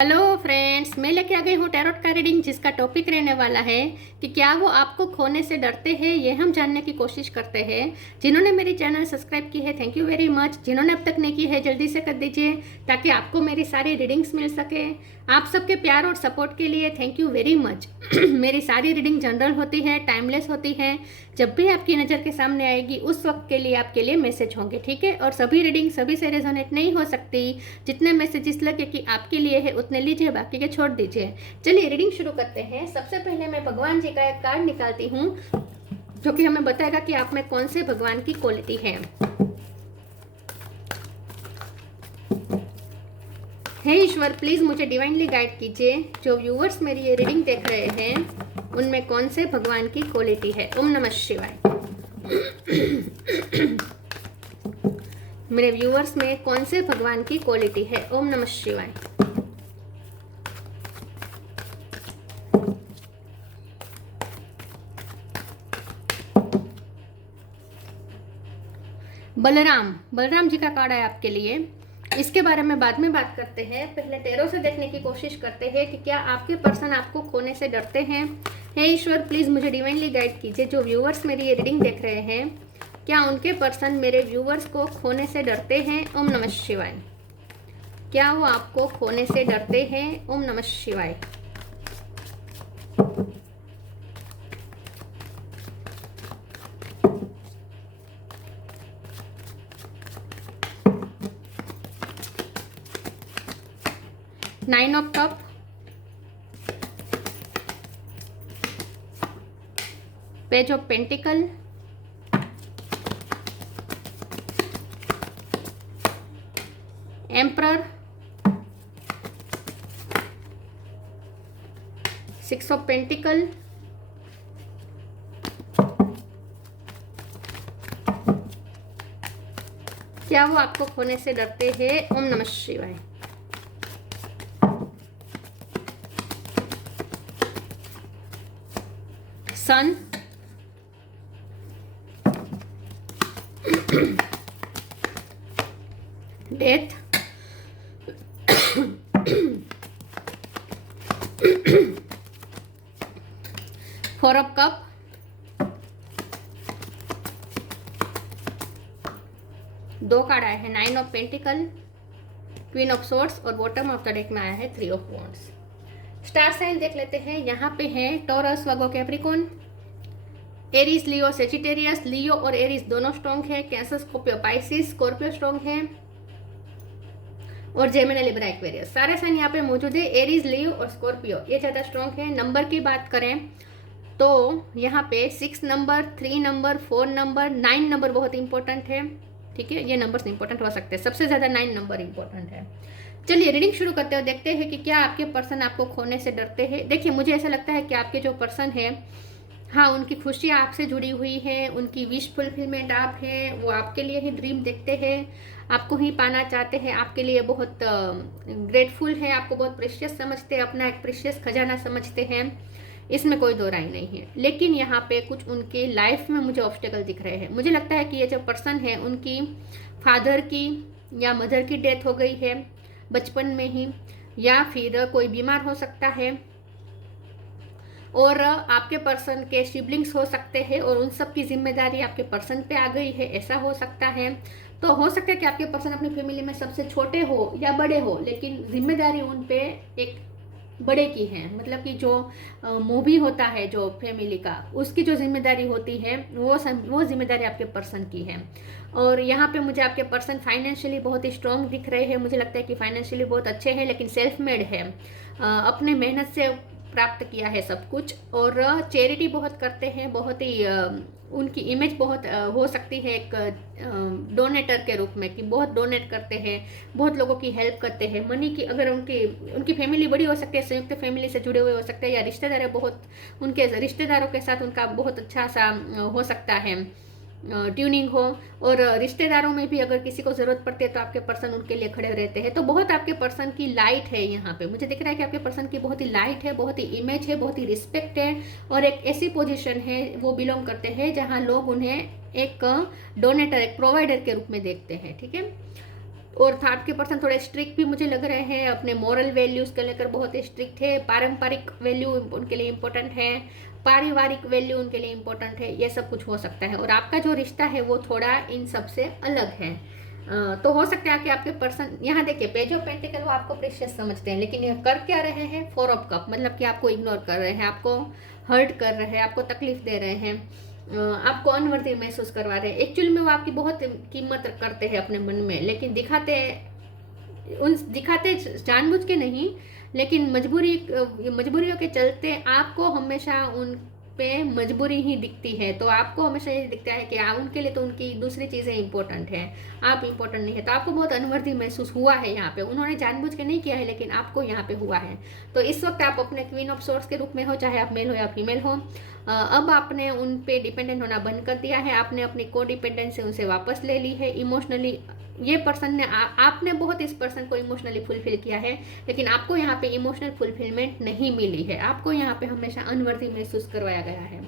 Hello friends, मैं लेके आ गई हूँ टैरोट का रीडिंग, जिसका टॉपिक रहने वाला है कि क्या वो आपको खोने से डरते हैं। ये हम जानने की कोशिश करते हैं। जिन्होंने मेरी चैनल सब्सक्राइब की है, थैंक यू वेरी मच। जिन्होंने अब तक नहीं की है, जल्दी से कर दीजिए ताकि आपको मेरी सारी रीडिंग्स मिल सके। आप सबके प्यार और सपोर्ट के लिए थैंक यू वेरी मच। मेरी सारी रीडिंग जनरल होती है, टाइमलेस होती है। जब भी आपकी नज़र के सामने आएगी उस वक्त के लिए आपके लिए मैसेज होंगे, ठीक है। और सभी रीडिंग सभी से रेजोनेट नहीं हो सकती। जितने मैसेजेस लगे कि आपके लिए है उतने लीजिए, बाकी के छोड़ दीजिए। चलिए रीडिंग शुरू करते हैं। सबसे पहले मैं भगवान जी का एक कार्ड निकालती हूँ जो कि हमें बताएगा कि आप में कौन से भगवान की क्वालिटी है। हे ईश्वर, प्लीज मुझे डिवाइनली गाइड कीजिए। जो व्यूअर्स मेरी ये रीडिंग देख रहे हैं उनमें कौन से भगवान की क्वालिटी है। ओम नमः शिवाय। मेरे व्यूअर्स में कौन से भगवान की क्वालिटी है। ओम नमः शिवाय। बलराम जी का कार्ड है आपके लिए। इसके बारे में बाद में बात करते हैं। पहले टैरो से देखने की कोशिश करते हैं कि क्या आपके पर्सन आपको खोने से डरते हैं। हे ईश्वर, प्लीज मुझे डिवाइनली गाइड कीजिए। जो व्यूअर्स मेरी ये रीडिंग देख रहे हैं, क्या उनके पर्सन मेरे व्यूअर्स को खोने से डरते हैं। ओम नमः शिवाय। क्या वो आपको खोने से डरते हैं। ओम नमः शिवाय। Nine of cup, page of pentacle, emperor, six of pentacle, क्या वो आपको खोने से डरते हैं। ओम नमः शिवाय। Sun, death, four of cup, दो कार्ड आए हैं। Nine of pentacle, queen of swords और बॉटम ऑफ द डेक में आया है three of wands. Star sign देख लेते हैं। यहाँ पे है Taurus, Virgo, Capricorn, Aries, Leo, Sagittarius. Leo और एरीज दोनों स्ट्रॉन्ग है। Cancer, Scorpio, Pisces, Scorpio strong है और जेमिनी, लिब्रा, एक्वेरियस। सारे साइन यहाँ पे मौजूद है। एरीज, लियो और स्कॉर्पियो ये ज़्यादा स्ट्रॉन्ग है। नंबर की बात करें तो यहाँ पे 6 नंबर, 3 नंबर, 4 नंबर, 9 नंबर बहुत इंपॉर्टेंट है, ठीक है। ये नंबर्स इंपॉर्टेंट हो सकते हैं, सबसे ज़्यादा 9 नंबर इंपॉर्टेंट है। चलिए रीडिंग शुरू करते हो, देखते हैं कि क्या आपके पर्सन आपको खोने से डरते हैं। देखिए, मुझे ऐसा लगता है कि आपके जो पर्सन है, हाँ, उनकी खुशियाँ आपसे जुड़ी हुई है, उनकी विश फुलफिलमेंट आप हैं। वो आपके लिए ही ड्रीम देखते हैं, आपको ही पाना चाहते हैं, आपके लिए बहुत ग्रेटफुल है, आपको बहुत प्रेशियस समझते हैं, अपना एक प्रेशियस खजाना समझते हैं। इसमें कोई दो राय नहीं है। लेकिन यहाँ पे कुछ उनके लाइफ में मुझे ऑब्स्टेकल दिख रहे हैं। मुझे लगता है कि ये जो पर्सन है उनकी फादर की या मदर की डेथ हो गई है बचपन में ही, या फिर कोई बीमार हो सकता है और आपके पर्सन के सिबलिंग्स हो सकते हैं और उन सब की जिम्मेदारी आपके पर्सन पे आ गई है, ऐसा हो सकता है। तो हो सकता है कि आपके पर्सन अपनी फैमिली में सबसे छोटे हो या बड़े हो, लेकिन जिम्मेदारी उन पे एक बड़े की है। मतलब कि जो मूवी होता है जो फैमिली का, उसकी जो जिम्मेदारी होती है वो जिम्मेदारी आपके पर्सन की है। और यहाँ पे मुझे आपके पर्सन फाइनेंशियली बहुत ही स्ट्रॉन्ग दिख रहे हैं। मुझे लगता है कि फाइनेंशियली बहुत अच्छे हैं, लेकिन सेल्फ मेड है, अपने मेहनत से प्राप्त किया है सब कुछ। और चैरिटी बहुत करते हैं, बहुत ही उनकी इमेज बहुत हो सकती है एक डोनेटर के रूप में, कि बहुत डोनेट करते हैं, बहुत लोगों की हेल्प करते हैं। मनी की अगर उनकी फैमिली बड़ी हो सकती है, संयुक्त फैमिली से जुड़े हुए हो सकते हैं, या रिश्तेदार बहुत, उनके रिश्तेदारों के साथ उनका बहुत अच्छा सा हो सकता है ट्यूनिंग हो। और रिश्तेदारों में भी अगर किसी को ज़रूरत पड़ती है तो आपके पर्सन उनके लिए खड़े रहते हैं। तो बहुत आपके पर्सन की लाइट है। यहाँ पे मुझे दिख रहा है कि आपके पर्सन की बहुत ही लाइट है, बहुत ही इमेज है, बहुत ही रिस्पेक्ट है, और एक ऐसी पोजीशन है वो बिलोंग करते हैं जहाँ लोग उन्हें एक डोनेटर, एक प्रोवाइडर के रूप में देखते हैं, ठीक है। और थर्ड के पर्सन थोड़े स्ट्रिक्ट भी मुझे लग रहे हैं, अपने मॉरल वैल्यूज़ को लेकर बहुत स्ट्रिक्ट है, पारंपरिक वैल्यू उनके लिए इम्पोर्टेंट है, पारिवारिक वैल्यू उनके लिए इम्पोर्टेंट है, ये सब कुछ हो सकता है। और आपका जो रिश्ता है वो थोड़ा इन सब से अलग है। तो हो सकता है कि आपके पर्सन, यहाँ देखिए पेज ऑफ पेंटिकल वो आपको प्रेशियस समझते हैं, लेकिन ये कर क्या रहे हैं, 4 ऑफ कप, मतलब कि आपको इग्नोर कर रहे हैं, आपको हर्ट कर रहे हैं, आपको तकलीफ दे रहे हैं, आपको अनवर्दी महसूस करवा रहे हैं। एक्चुअली में वो आपकी बहुत कीमत करते हैं अपने मन में, लेकिन दिखाते जानबूझ के नहीं, लेकिन मजबूरियों के चलते आपको हमेशा उन पे मजबूरी ही दिखती है। तो आपको हमेशा ये दिखता है कि उनके लिए तो उनकी दूसरी चीज़ें इंपॉर्टेंट है, आप इंपॉर्टेंट नहीं है। तो आपको बहुत अनवर्दी महसूस हुआ है यहाँ पे, उन्होंने जानबूझ के नहीं किया है, लेकिन आपको यहाँ पे हुआ है। तो इस वक्त आप अपने क्वीन ऑफ सोर्स के रूप में हो, चाहे आप मेल हो या फीमेल हो, अब आपने उन पे डिपेंडेंट होना बंद कर दिया है, आपने अपनी को डिपेंडेंसी उनसे वापस ले ली है। इमोशनली ये पर्सन ने आपने बहुत इस पर्सन को इमोशनली फुलफिल किया है, लेकिन आपको यहाँ पे इमोशनल फुलफिलमेंट नहीं मिली है, आपको यहाँ पे हमेशा अनवर्दी महसूस करवाया गया है।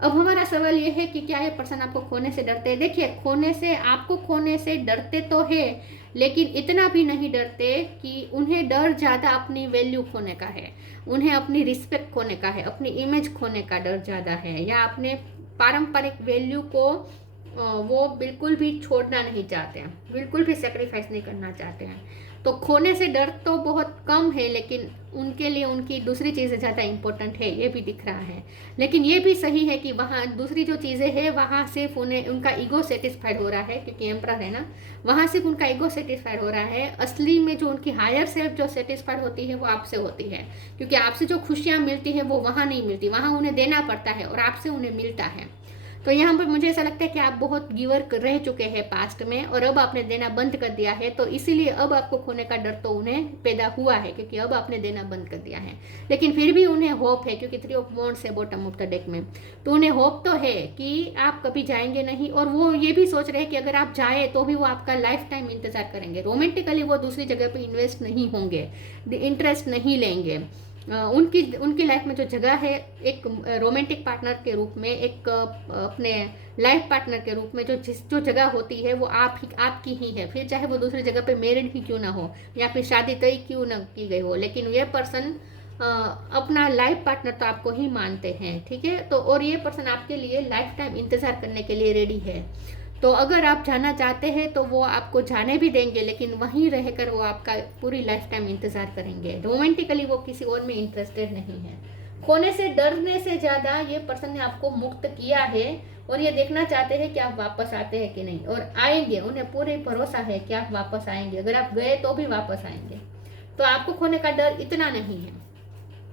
अब हमारा सवाल ये है कि क्या ये पर्सन आपको खोने से डरते हैं? देखिए, आपको खोने से डरते तो है, लेकिन इतना भी नहीं डरते कि उन्हें डर ज़्यादा अपनी वैल्यू खोने का है, उन्हें अपनी रिस्पेक्ट खोने का है, अपनी इमेज खोने का डर ज़्यादा है, या अपने पारंपरिक वैल्यू को वो बिल्कुल भी छोड़ना नहीं चाहते हैं, बिल्कुल भी सेक्रीफाइस नहीं करना चाहते हैं। तो खोने से डर तो बहुत कम है, लेकिन उनके लिए उनकी दूसरी चीज़ें ज़्यादा इम्पोर्टेंट है, ये भी दिख रहा है। लेकिन ये भी सही है कि वहाँ दूसरी जो चीज़ें हैं वहाँ सिर्फ उन्हें उनका ईगो सेटिस्फाइड हो रहा है, क्योंकि एम्परर है ना, वहाँ सिर्फ उनका ईगो सेटिस्फाइड हो रहा है। असली में जो उनकी हायर सेल्फ जो सेटिस्फाइड होती है वो आपसे होती है, क्योंकि आपसे जो खुशियाँ मिलती है वो वहाँ नहीं मिलती, वहाँ उन्हें देना पड़ता है और आपसे उन्हें मिलता है। तो यहाँ पर मुझे ऐसा लगता है कि आप बहुत गिवर रह चुके हैं पास्ट में, और अब आपने देना बंद कर दिया है, तो इसीलिए अब आपको खोने का डर तो उन्हें पैदा हुआ है, क्योंकि अब आपने देना बंद कर दिया है। लेकिन फिर भी उन्हें होप है, क्योंकि 3 ऑफ वॉन्ड्स है बॉटम ऑफ द डेक में, तो उन्हें होप तो है कि आप कभी जाएंगे नहीं, और वो ये भी सोच रहे हैं कि अगर आप जाए तो भी वो आपका लाइफ टाइम इंतजार करेंगे। रोमांटिकली वो दूसरी जगह पर इन्वेस्ट नहीं होंगे, इंटरेस्ट नहीं लेंगे। उनकी लाइफ में जो जगह है एक रोमांटिक पार्टनर के रूप में, एक अपने लाइफ पार्टनर के रूप में जो जगह होती है वो आपकी ही है, फिर चाहे वो दूसरी जगह पे मैरिड ही क्यों ना हो, या फिर शादी तय क्यों ना की गई हो, लेकिन ये पर्सन अपना लाइफ पार्टनर तो आपको ही मानते हैं, ठीक है। तो और ये पर्सन आपके लिए लाइफ टाइम इंतज़ार करने के लिए रेडी है। तो अगर आप जाना चाहते हैं तो वो आपको जाने भी देंगे, लेकिन वहीं रहकर वो आपका पूरी लाइफ टाइम इंतज़ार करेंगे। रोमांटिकली वो किसी और में इंटरेस्टेड नहीं है। खोने से डरने से ज़्यादा ये पर्सन ने आपको मुक्त किया है, और ये देखना चाहते हैं कि आप वापस आते हैं कि नहीं, और आएंगे, उन्हें पूरे भरोसा है कि आप वापस आएंगे। अगर आप गए तो भी वापस आएंगे, तो आपको खोने का डर इतना नहीं है।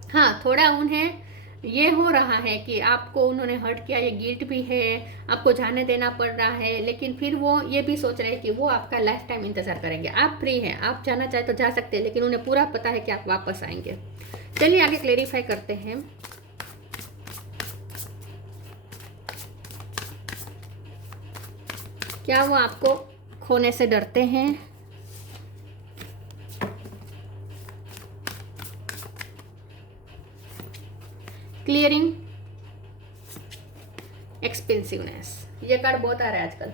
हाँ, थोड़ा उन्हें ये हो रहा है कि आपको उन्होंने हर्ट किया, ये गिल्ट भी है, आपको जाने देना पड़ रहा है, लेकिन फिर वो ये भी सोच रहे हैं कि वो आपका लाइफ टाइम इंतजार करेंगे। आप फ्री हैं, आप जाना चाहे तो जा सकते हैं, लेकिन उन्हें पूरा पता है कि आप वापस आएंगे। चलिए आगे क्लेरिफाई करते हैं। क्या वो आपको खोने से डरते हैं? क्लियरिंग एक्सपेंसिवनेस, ये कार्ड बहुत आ रहा है आजकल।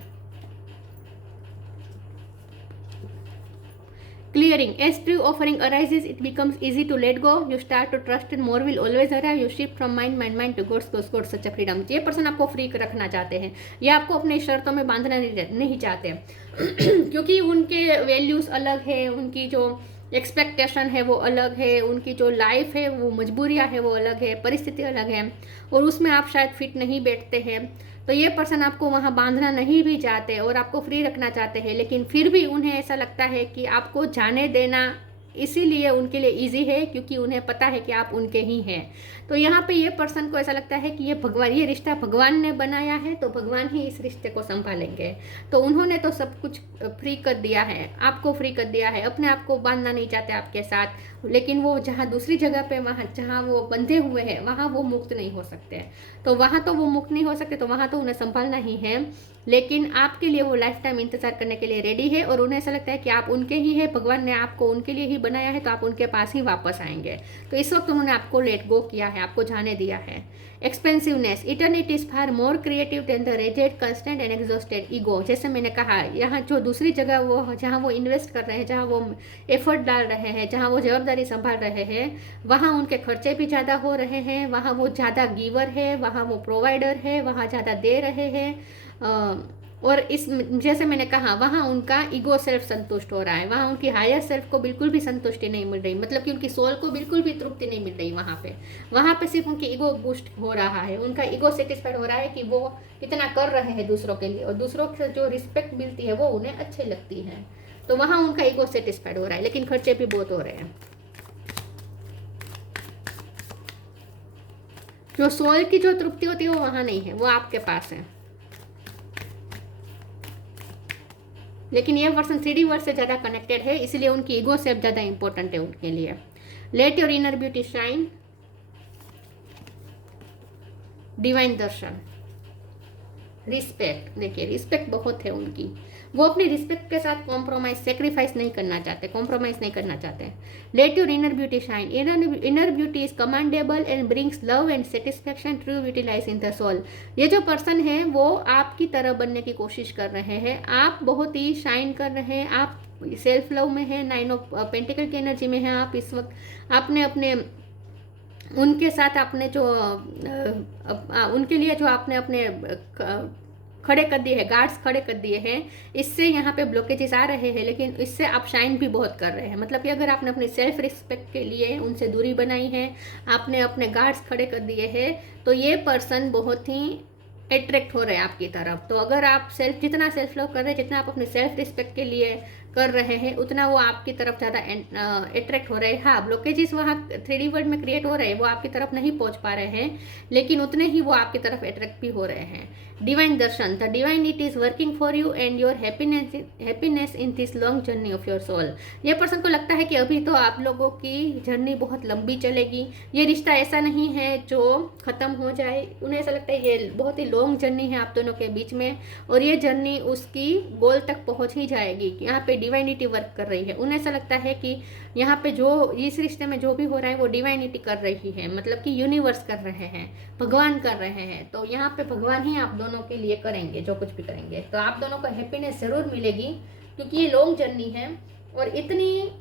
Clearing, as true offering arises, it becomes easy to let go. You start to trust and more will always arrive. You shift from mind to God's such a freedom. ये person आपको free रखना चाहते हैं, ये आपको अपने शर्तों में बांधना नहीं चाहते क्योंकि उनके वैल्यूज़ अलग है, उनकी जो एक्सपेक्टेशन है वो अलग है, उनकी जो लाइफ है वो मजबूरियाँ है वो अलग है, परिस्थिति अलग है, और उसमें आप शायद फिट नहीं बैठते हैं। तो ये पर्सन आपको वहाँ बांधना नहीं भी चाहते और आपको फ्री रखना चाहते हैं, लेकिन फिर भी उन्हें ऐसा लगता है कि आपको जाने देना इसीलिए उनके लिए इजी है क्योंकि उन्हें पता है कि आप उनके ही हैं। तो यहाँ पे ये पर्सन को ऐसा लगता है कि ये रिश्ता भगवान ने बनाया है, तो भगवान ही इस रिश्ते को संभालेंगे। तो उन्होंने तो सब कुछ फ्री कर दिया है, आपको फ्री कर दिया है, अपने आप को बांधना नहीं चाहते आपके साथ, लेकिन वो जहाँ दूसरी जगह पे वहाँ जहाँ वो बंधे हुए हैं वहाँ वो मुक्त नहीं हो सकते। तो वहाँ तो वो मुक्त नहीं हो सकते, तो वहाँ तो उन्हें संभालना ही है। लेकिन आपके लिए वो लाइफ टाइम इंतजार करने के लिए रेडी है और उन्हें ऐसा लगता है कि आप उनके ही है, भगवान ने आपको उनके लिए ही बनाया है, तो आप उनके पास ही वापस आएंगे। तो इस वक्त उन्होंने आपको लेट गो किया है, आपको जाने दिया है। Expensiveness, eternity is far more creative than the rigid, constant and exhausted ego. जैसे मैंने कहा, यहाँ जो दूसरी जगह वो जहाँ वो इन्वेस्ट कर रहे हैं, जहाँ वो एफर्ट डाल रहे हैं, जहाँ वो जवाबदारी संभाल रहे हैं, वहाँ उनके खर्चे भी ज़्यादा हो रहे हैं, वहाँ वो ज़्यादा गिवर है, वहाँ वो प्रोवाइडर है, वहाँ ज़्यादा दे रहे हैं। और इस जैसे मैंने कहा, वहाँ उनका ईगो सेल्फ संतुष्ट हो रहा है, वहाँ उनकी हायर सेल्फ को बिल्कुल भी संतुष्टि नहीं मिल रही, मतलब कि उनकी सोल को बिल्कुल भी तृप्ति नहीं मिल रही। वहाँ पे सिर्फ उनकी ईगो बूस्ट हो रहा है, उनका ईगो सेटिस्फाइड हो रहा है कि वो कितना कर रहे हैं दूसरों के लिए, और दूसरों से जो रिस्पेक्ट मिलती है वो उन्हें अच्छी लगती है। तो वहाँ उनका ईगो सेटिस्फाइड हो रहा है, लेकिन खर्चे भी बहुत हो रहे हैं। जो सोल की जो तृप्ति होती है वो वहाँ नहीं है, वो आपके पास है। लेकिन ये पर्सन 3D वर्ल्ड से ज़्यादा कनेक्टेड है, इसलिए उनकी ईगो से ज़्यादा इंपॉर्टेंट है उनके लिए। Late your inner beauty shine, divine Darshan, respect. देखिए रिस्पेक्ट बहुत है उनकी, वो अपनी रिस्पेक्ट के साथ कॉम्प्रोमाइज सेक्रीफाइस नहीं करना चाहते, कॉम्प्रोमाइज नहीं करना चाहते। Let your inner beauty shine, inner beauty is commendable and brings love and satisfaction true utilise in the soul. ये जो पर्सन है वो आपकी तरह बनने की कोशिश कर रहे हैं, आप बहुत ही शाइन कर रहे हैं, आप सेल्फ लव में है, 9 ऑफ पेंटिकल की एनर्जी में है आप इस वक्त। आपने अपने उनके साथ आपने जो उनके लिए जो आपने अपने खड़े कर दिए हैं, गार्ड्स खड़े कर दिए हैं, इससे यहाँ पे ब्लॉकेजेस आ रहे हैं, लेकिन इससे आप शाइन भी बहुत कर रहे हैं। मतलब कि अगर आपने अपनी सेल्फ रिस्पेक्ट के लिए उनसे दूरी बनाई है, आपने अपने गार्ड्स खड़े कर दिए हैं, तो ये पर्सन बहुत ही अट्रैक्ट हो रहे हैं आपकी तरफ। तो अगर आप जितना सेल्फ लव कर रहे हैं, जितना आप अपने सेल्फ रिस्पेक्ट के लिए कर रहे हैं, उतना वो आपकी तरफ ज़्यादा अट्रैक्ट हो रहे हैं। हाँ, ब्लॉकेजेस वहाँ 3D वर्ल्ड में क्रिएट हो रहे हैं, वो आपकी तरफ नहीं पहुँच पा रहे हैं, लेकिन उतने ही वो आपकी तरफ अट्रैक्ट भी हो रहे हैं। Divine darshan, the divinity is working for you and your happiness in this long journey of your soul. ये पर्सन को लगता है कि अभी तो आप लोगों की जर्नी बहुत लंबी चलेगी, ये रिश्ता ऐसा नहीं है जो ख़त्म हो जाए। उन्हें ऐसा लगता है ये बहुत ही लॉन्ग जर्नी है आप दोनों के बीच में, और ये जर्नी उसकी गोल तक पहुँच ही जाएगी। यहाँ पे डिवाइनिटी वर्क कर रही है, उन्हें ऐसा लगता है कि यहाँ पे जो इस रिश्ते में जो भी हो रहा है वो डिवाइनिटी कर रही है, मतलब कि यूनिवर्स कर रहे हैं, भगवान कर रहे हैं। तो यहाँ पे भगवान ही आप दोनों के लिए करेंगे जो कुछ भी करेंगे, तो आप दोनों को हैप्पीनेस जरूर मिलेगी, क्योंकि ये लॉन्ग जर्नी है। और इतनी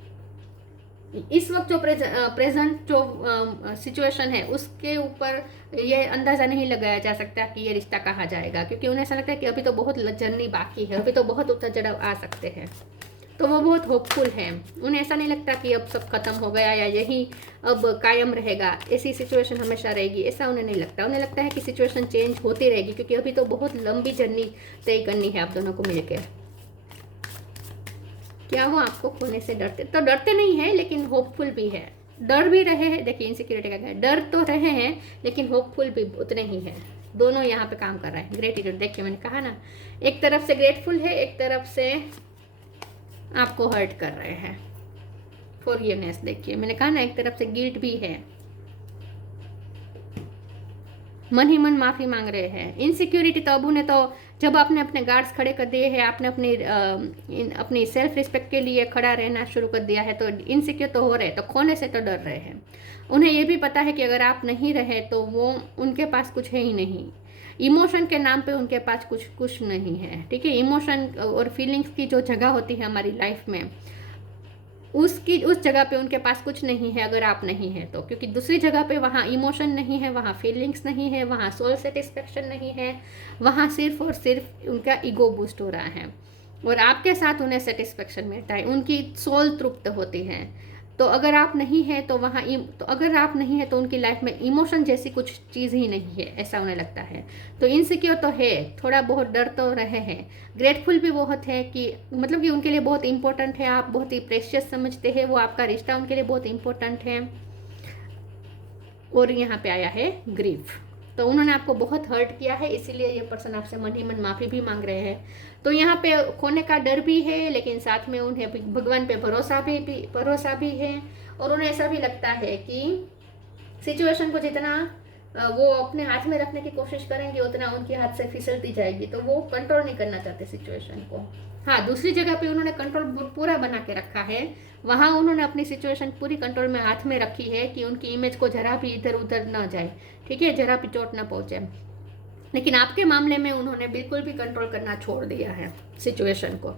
इस वक्त जो प्रेजेंट जो सिचुएशन है उसके ऊपर ये अंदाज़ा नहीं लगाया जा सकता कि ये रिश्ता कहाँ जाएगा, क्योंकि उन्हें ऐसा लगता है कि अभी तो बहुत जर्नी बाकी है, अभी तो बहुत उतार चढ़ाव आ सकते हैं। तो वो बहुत होपफुल है, उन्हें ऐसा नहीं लगता कि अब सब खत्म हो गया या यही अब कायम रहेगा, ऐसी सिचुएशन हमेशा रहेगी, ऐसा उन्हें नहीं लगता। उन्हें लगता है कि सिचुएशन चेंज होती रहेगी, क्योंकि अभी तो बहुत लंबी जर्नी तय करनी है आप दोनों को मिलकर। क्या वो आपको खोने से डरते? तो डरते नहीं है, लेकिन होपफुल भी है, डर भी रहे हैं। देखिए इनसिक्योरिटी का क्या है, डर तो रहे हैं लेकिन होपफुल भी उतने ही है, दोनों यहाँ पे काम कर रहे हैं। ग्रेटिट्यूड, देखिए मैंने कहा ना, एक तरफ से ग्रेटफुल है, एक तरफ से आपको हर्ट कर रहे हैं। फॉरगिवनेस, देखिए मैंने कहा ना, एक तरफ से गिल्ट भी है, मन ही मन माफ़ी मांग रहे हैं। इनसिक्योरिटी तो अब उन्हें, तो जब आपने अपने गार्ड्स खड़े कर दिए हैं, आपने अपनी सेल्फ रिस्पेक्ट के लिए खड़ा रहना शुरू कर दिया है, तो इनसिक्योर तो हो रहे हैं, तो खोने से तो डर रहे हैं। उन्हें ये भी पता है कि अगर आप नहीं रहे तो वो उनके पास कुछ है ही नहीं, इमोशन के नाम पे उनके पास कुछ नहीं है। ठीक है, इमोशन और फीलिंग्स की जो जगह होती है हमारी लाइफ में, उस जगह पे उनके पास कुछ नहीं है अगर आप नहीं है तो, क्योंकि दूसरी जगह पे वहाँ इमोशन नहीं है, वहाँ फीलिंग्स नहीं है, वहाँ सोल सेटिस्फेक्शन नहीं है, वहाँ सिर्फ और सिर्फ उनका ईगो बूस्ट हो रहा है, और आपके साथ उन्हें सेटिस्फेक्शन मिलता है, उनकी सोल तृप्त होती है। तो अगर आप नहीं है तो वहाँ तो अगर आप नहीं है तो उनकी लाइफ में इमोशन जैसी कुछ चीज़ ही नहीं है, ऐसा उन्हें लगता है। तो इनसिक्योर तो है, थोड़ा बहुत डर तो रहे हैं, ग्रेटफुल भी बहुत है कि मतलब कि उनके लिए बहुत इंपॉर्टेंट है, आप बहुत ही प्रेशियस समझते हैं, वो आपका रिश्ता उनके लिए बहुत इंपॉर्टेंट है। और यहाँ पे आया है ग्रीफ, तो उन्होंने आपको बहुत हर्ट किया है, इसीलिए ये पर्सन आपसे मन ही मन माफ़ी भी मांग रहे हैं। तो यहाँ पे खोने का डर भी है, लेकिन साथ में उन्हें भगवान पे भरोसा भी है, और उन्हें ऐसा भी लगता है कि सिचुएशन को जितना वो अपने हाथ में रखने की कोशिश करेंगे उतना उनके हाथ से फिसलती जाएगी, तो वो कंट्रोल नहीं करना चाहते सिचुएशन को। हाँ, दूसरी जगह पे उन्होंने कंट्रोल पूरा बना के रखा है, वहाँ उन्होंने अपनी सिचुएशन पूरी कंट्रोल में हाथ में रखी है कि उनकी इमेज को जरा भी इधर उधर ना जाए, ठीक है, जरा भी चोट ना पहुँचे। लेकिन आपके मामले में उन्होंने बिल्कुल भी कंट्रोल करना छोड़ दिया है सिचुएशन को।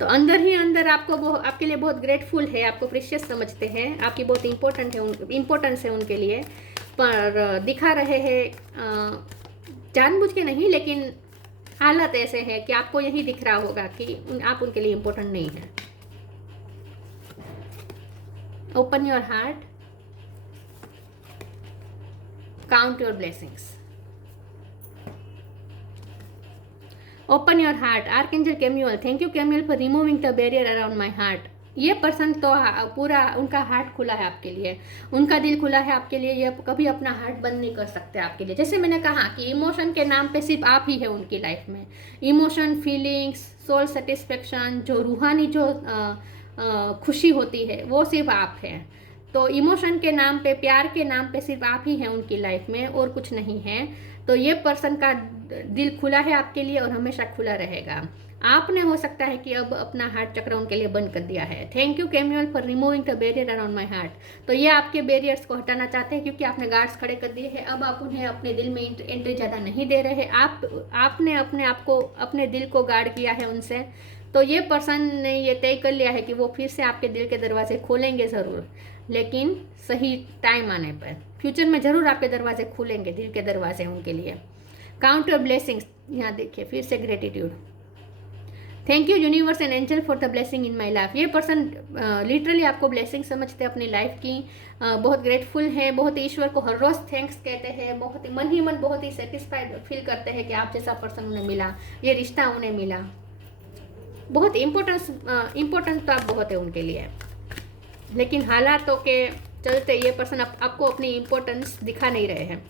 तो अंदर ही अंदर आपको आपके लिए बहुत ग्रेटफुल है, आपको प्रीशियस समझते हैं, आपकी बहुत इम्पोर्टेंस है उनके लिए, पर दिखा रहे हैं जानबूझ के नहीं, लेकिन हालत ऐसे है कि आपको यही दिख रहा होगा कि आप उनके लिए इम्पोर्टेंट नहीं है। Open your heart, count your blessings. Open your heart, archangel Camuel, thank you Camuel for removing the barrier around my heart. ये पर्सन तो पूरा उनका हार्ट खुला है आपके लिए, उनका दिल खुला है आपके लिए, ये कभी अपना हार्ट बंद नहीं कर सकते आपके लिए। जैसे मैंने कहा कि इमोशन के नाम पे सिर्फ आप ही है उनकी लाइफ में। इमोशन, फीलिंग्स, सोल सेटिस्फेक्शन, जो रूहानी जो खुशी होती है वो सिर्फ आप है। तो इमोशन के नाम पे, प्यार के नाम पे सिर्फ आप ही हैं उनकी लाइफ में और कुछ नहीं है। तो ये पर्सन का दिल खुला है आपके लिए और हमेशा खुला रहेगा। आपने हो सकता है कि अब अपना हार्ट चक्र उनके लिए बंद कर दिया है। Thank you Camuel for removing the barrier around my heart. तो ये आपके बैरियर्स को हटाना चाहते हैं क्योंकि आपने गार्ड्स खड़े कर दिए हैं। अब आप उन्हें अपने दिल में एंट्री ज़्यादा नहीं दे रहे। आपने अपने आप को, अपने दिल को गार्ड किया है उनसे। तो ये पर्सन ने ये तय कर लिया है कि वो फिर से आपके दिल के दरवाजे खोलेंगे ज़रूर, लेकिन सही टाइम आने पर। फ्यूचर में ज़रूर आपके दरवाजे खुलेंगे, दिल के दरवाजे उनके लिए। काउंट योर ब्लेसिंग्स, यहाँ देखिए फिर से gratitude. Thank you universe and angel for the blessing in my life. ये पर्सन लिटरली आपको ब्लेसिंग समझते हैं अपनी लाइफ की, बहुत ग्रेटफुल है, बहुत ईश्वर को हर रोज़ थैंक्स कहते हैं, बहुत ही मन बहुत ही सेटिस्फाइड फील करते हैं कि आप जैसा पर्सन उन्हें मिला, ये रिश्ता उन्हें मिला। बहुत इम्पोर्टेंट तो आप बहुत है उनके लिए, लेकिन हालातों के चलते ये पर्सन आपको अपनी इम्पोर्टेंस दिखा नहीं रहे हैं।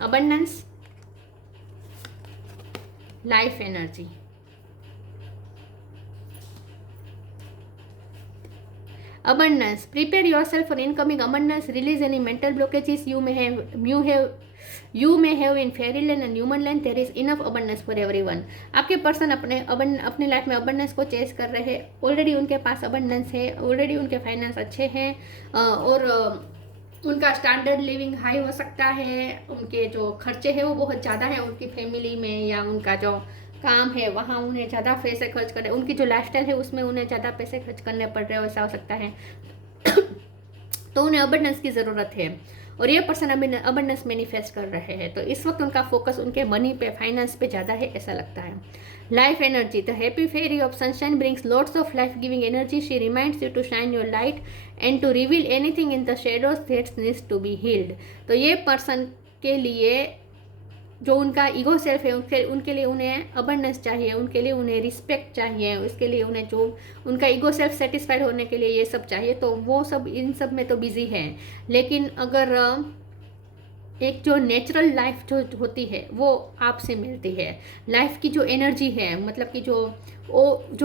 Abundance, life energy. Abundance. Prepare yourself for incoming abundance. Release any mental blockages you may have in fairyland and human land. There is enough abundance for everyone. आपके पर्सन अपने लाइफ में abundance को chess कर रहे हैं। Already उनके पास abundance है, already उनके फाइनेंस अच्छे हैं और उनका स्टैंडर्ड लिविंग हाई हो सकता है। उनके जो खर्चे हैं वो बहुत ज़्यादा है उनकी फैमिली में, या उनका जो काम है वहाँ उन्हें ज़्यादा पैसे खर्च कर रहे, उनकी जो लाइफस्टाइल है उसमें उन्हें ज़्यादा पैसे खर्च करने पड़ रहे हो, ऐसा हो सकता है। तो उन्हें अबंडेंस की ज़रूरत है और ये पर्सन अबंडेंस मैनिफेस्ट कर रहे हैं। तो इस वक्त उनका फोकस उनके मनी पे, फाइनेंस पे ज़्यादा है, ऐसा लगता है। Life energy, the happy fairy of sunshine brings lots of life giving energy. She reminds you to shine your light and to reveal anything in the shadows that needs to be healed. तो ये person के लिए जो उनका ego self है, उनके लिए उन्हें अबंडेंस चाहिए, उनके लिए उन्हें रिस्पेक्ट चाहिए, उसके लिए उन्हें जो उनका ईगो सेल्फ सेटिस्फाइड होने के लिए ये सब चाहिए। तो वो सब इन सब में तो बिजी है, लेकिन अगर एक जो नेचुरल लाइफ जो होती है वो आपसे मिलती है, लाइफ की जो एनर्जी है, मतलब कि जो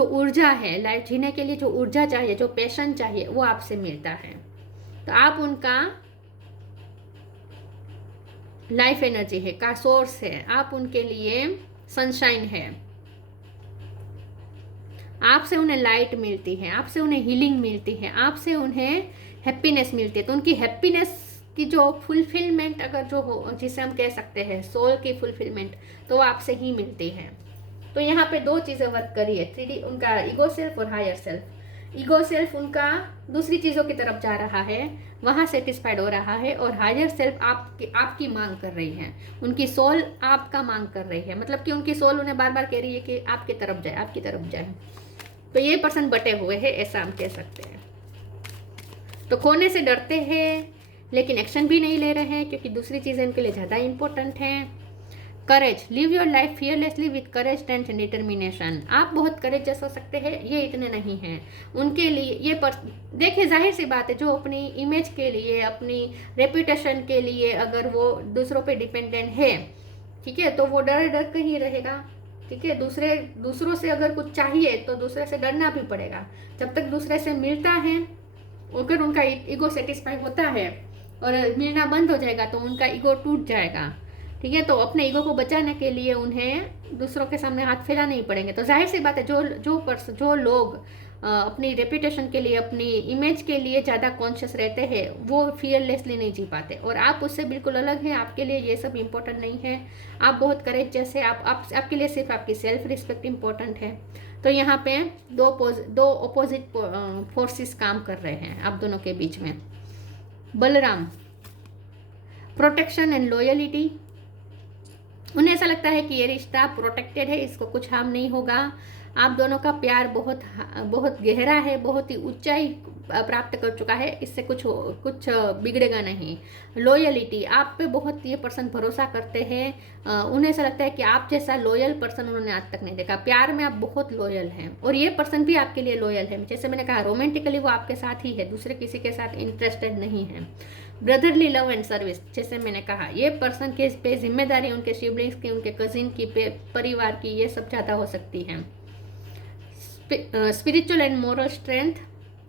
ऊर्जा है, लाइफ जीने के लिए जो ऊर्जा चाहिए, जो पैशन चाहिए, वो आपसे मिलता है। तो आप उनका लाइफ एनर्जी है, का सोर्स है, आप उनके लिए सनशाइन है। आपसे उन्हें लाइट मिलती है, आपसे उन्हें हीलिंग मिलती है, आपसे उन्हें हैप्पीनेस मिलती है। तो उनकी हैप्पीनेस की जो फुलफिलमेंट अगर जो हो, जिसे हम कह सकते हैं सोल की फुलफिलमेंट, तो वो आपसे ही मिलती है। तो यहाँ पे दो चीज़ें वर्क करी है, 3D, उनका ईगो सेल्फ और हायर सेल्फ। ईगो सेल्फ उनका दूसरी चीज़ों की तरफ जा रहा है, वहाँ सेटिस्फाइड हो रहा है, और हायर सेल्फ आपकी मांग कर रही है, उनकी सोल आपका मांग कर रही है। मतलब कि उनकी सोल उन्हें बार बार कह रही है कि आपकी तरफ जाए, आपकी तरफ जाए। तो ये पर्सन बटे हुए हैं, ऐसा हम कह सकते हैं। तो खोने से डरते हैं लेकिन एक्शन भी नहीं ले रहे हैं क्योंकि दूसरी चीज़ें उनके लिए ज़्यादा इंपॉर्टेंट हैं। Courage, live your life fearlessly with courage and determination. आप बहुत करेजस हो सकते हैं, ये इतने नहीं हैं। उनके लिए ये देखिए, जाहिर सी बात है, जो अपनी इमेज के लिए, अपनी रेपुटेशन के लिए अगर वो दूसरों पे डिपेंडेंट है, ठीक है, तो वो डर कर ही रहेगा। ठीक है। दूसरों से अगर कुछ चाहिए तो दूसरे से डरना भी पड़ेगा। जब तक दूसरे से मिलता है, अगर उनका ईगो सेटिस्फाई होता है और मिलना बंद हो जाएगा तो उनका ईगो टूट जाएगा, ठीक है। तो अपने ईगो को बचाने के लिए उन्हें दूसरों के सामने हाथ फैलाने ही पड़ेंगे। तो जाहिर सी बात है, जो लोग अपनी रेपुटेशन के लिए, अपनी इमेज के लिए ज़्यादा कॉन्शियस रहते हैं, वो फियरलेसली नहीं जी पाते। और आप उससे बिल्कुल अलग हैं, आपके लिए ये सब इम्पोर्टेंट नहीं है। आप बहुत करेजियस है, आपके लिए सिर्फ आपकी सेल्फ रिस्पेक्ट इम्पोर्टेंट है। तो यहाँ पे दो अपोजिट फोर्सेस काम कर रहे हैं आप दोनों के बीच में। Balram, protection and loyalty. उन्हें ऐसा लगता है कि ये रिश्ता प्रोटेक्टेड है, इसको कुछ हार्म नहीं होगा। आप दोनों का प्यार बहुत गहरा है, बहुत ही ऊंचाई प्राप्त कर चुका है, इससे कुछ बिगड़ेगा नहीं। लॉयलिटी, आप पे बहुत ये पर्सन भरोसा करते हैं। उन्हें ऐसा लगता है कि आप जैसा लॉयल पर्सन उन्होंने आज तक नहीं देखा। प्यार में आप बहुत लॉयल हैं और ये पर्सन भी आपके लिए लॉयल है। जैसे मैंने कहा, रोमांटिकली वो आपके साथ ही है, दूसरे किसी के साथ इंटरेस्टेड नहीं है। ब्रदरली लव एंड सर्विस, जैसे मैंने कहा, ये पर्सन के पे जिम्मेदारी उनके सिबलिंग्स की, उनके कजिन की, परिवार की, ये सब ज़्यादा हो सकती है। स्पिरिचुअल एंड मोरल स्ट्रेंथ,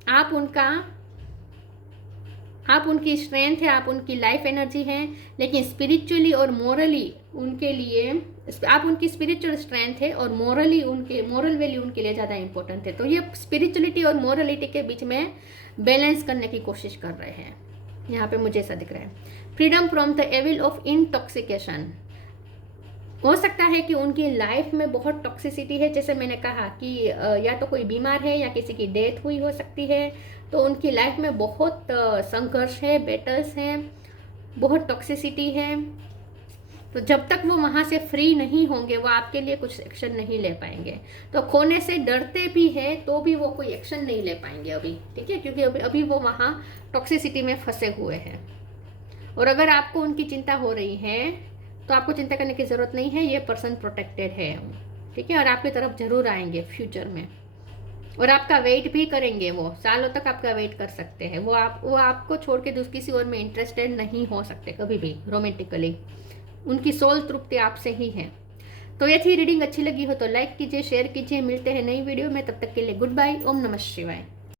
आप उनकी स्ट्रेंथ है, आप उनकी लाइफ एनर्जी हैं, लेकिन स्पिरिचुअली और मोरली उनके लिए, आप उनकी स्पिरिचुअल स्ट्रेंथ है और मोरल वैल्यू उनके लिए ज़्यादा इंपॉर्टेंट है। तो ये स्पिरिचुअलिटी और मोरलिटी के बीच में बैलेंस करने की कोशिश कर रहे हैं, यहाँ पे मुझे ऐसा दिख रहा है। Freedom from the evil of intoxication, हो सकता है कि उनकी लाइफ में बहुत टॉक्सिसिटी है। जैसे मैंने कहा कि या तो कोई बीमार है या किसी की डेथ हुई हो सकती है, तो उनकी लाइफ में बहुत संघर्ष है, बैटल्स हैं, बहुत टॉक्सिसिटी है। तो जब तक वो वहाँ से फ्री नहीं होंगे, वो आपके लिए कुछ एक्शन नहीं ले पाएंगे। तो खोने से डरते भी है तो भी वो कोई एक्शन नहीं ले पाएंगे अभी, ठीक है, क्योंकि अभी वो वहाँ टॉक्सिसिटी में फंसे हुए हैं। और अगर आपको उनकी चिंता हो रही है तो आपको चिंता करने की ज़रूरत नहीं है, ये पर्सन प्रोटेक्टेड है, ठीक है। और आपकी तरफ जरूर आएंगे फ्यूचर में, और आपका वेट भी करेंगे। वो सालों तक आपका वेट कर सकते हैं। वो आपको छोड़ के किसी और में इंटरेस्टेड नहीं हो सकते कभी भी रोमांटिकली। उनकी सोल तृप्ति आपसे ही है। तो ये थी रीडिंग। अच्छी लगी हो तो लाइक कीजिए, शेयर कीजिए। मिलते हैं नई वीडियो में, तब तक के लिए गुड बाय। ओम नमः शिवाय।